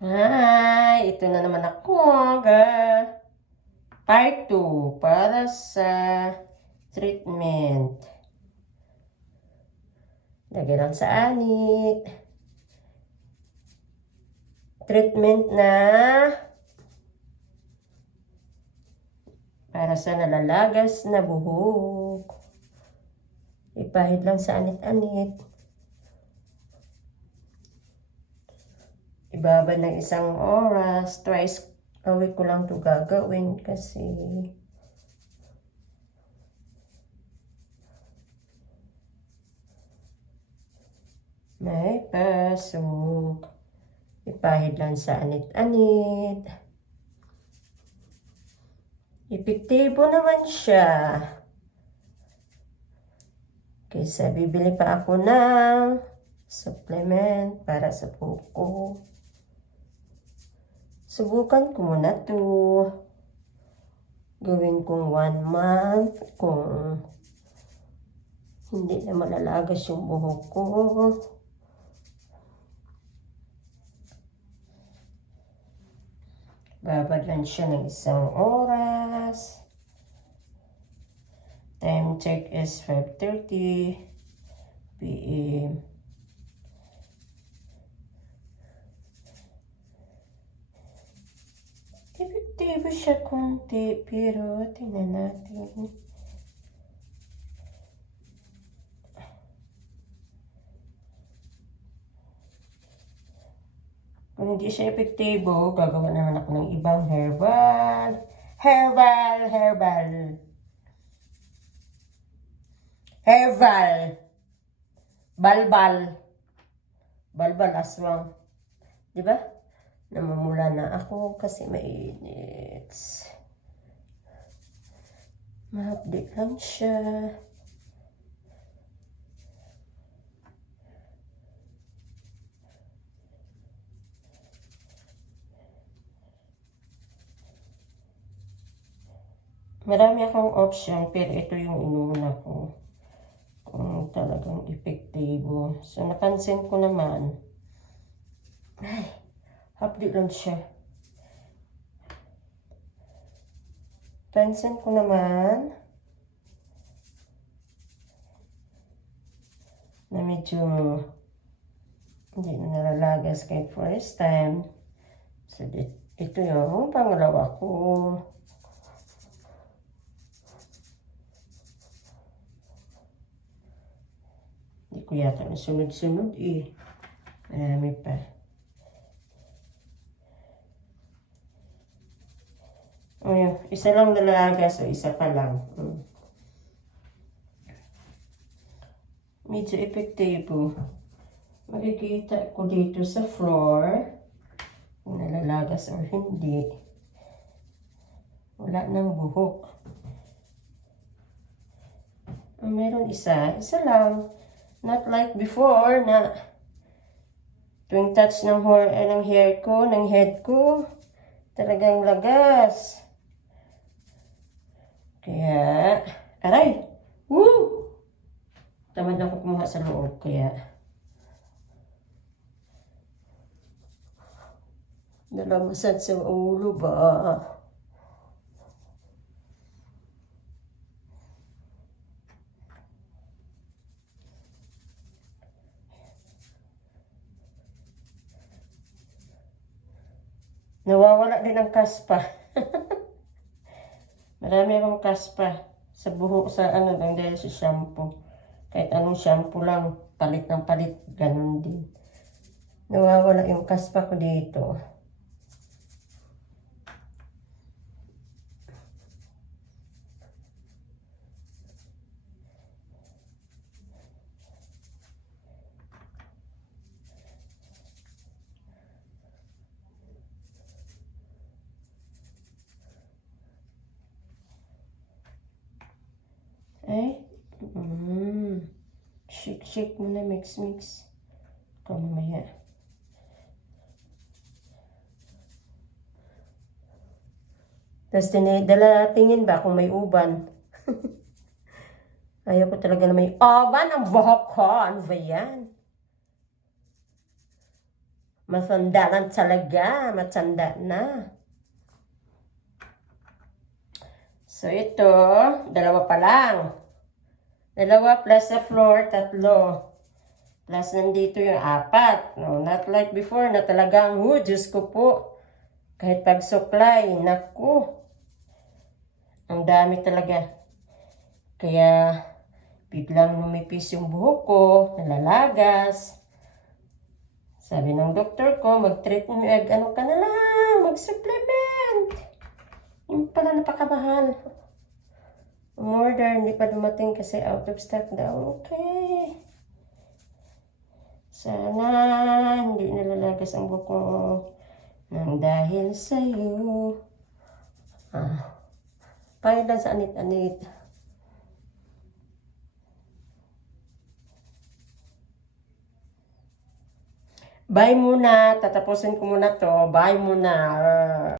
Hi! Ito na naman ako, part 2 para sa treatment. Lagyan lang sa anit. Treatment na para sa nalalagas na buhok. Ipahid lang sa anit-anit. Ibaba ng 1 oras. Twice a week ko lang ito gagawin kasi may pasok. Ipahid lang sa anit-anit. Epektibo naman siya. Kaysa bibili pa ako ng supplement para sa buhok. Subukan ko muna to. Gawin kong 1 month kung hindi na malalagas yung buhok ko. Babad lang siya ng 1 oras. Time check is 5:30 p.m. Epektibo siya konti, pero tingnan natin. Kung hindi siya epektibo, gagawa naman ako ng ibang herbal. Balbal aswang. Diba? Namumula na ako kasi mainit. Mahapdi lang siya. Marami akong option, pero ito yung inuna ko. Kung talagang epektibo. So, napansin ko naman, ay, hapdi lang siya. Pansin ko naman, na medyo hindi na nalalagas kahit first time. So, ito yung pangalawa ko. Hindi ko yata na sunod-sunod eh. Marami pa. O yun, isa lang nalalagas o isa pa lang. Medyo epektibo. Makikita ko dito sa floor kung nalalagas o hindi. Wala nang buhok. Meron isa lang. Not like before na tuwing touch ng hair ko, ng head ko, talagang lagas. Kaya, aray! Woo! Tamad ako kumuha sa loob, kaya nalamasad sa ulo ba? Nawawala din ang kaspa. Marami akong kaspa sa buhok, sa ano lang dahil sa shampoo. Kahit anong shampoo lang, palit ng palit, ganun din. Nawawala yung kaspa ko dito. Ay, shake muna, mix. Mamaya. Tapos tingin ba kung may uban? Ayaw ko talaga na may uban ang buhok ko. Ano ba yan? Matanda lang talaga. Matanda na. So, ito, dalawa pa lang. Dalawa plus sa floor, 3. Plus nandito yung 4. No, not like before na talagang, Diyos ko po. Kahit pag-supply, naku. Ang dami talaga. Kaya, biglang lumipis yung buhok ko, nalalagas. Sabi ng doktor ko, mag-treatment, ano ka na lang, mag-supplement. Yung pala napakamahal. Order, hindi pa dumating kasi out of stock daw. Okay. Sana hindi nalalagas ang buhok ko nang dahil sa'yo. Payo lang sa anit-anit. Bye muna. Tatapusin ko muna to. Bye muna.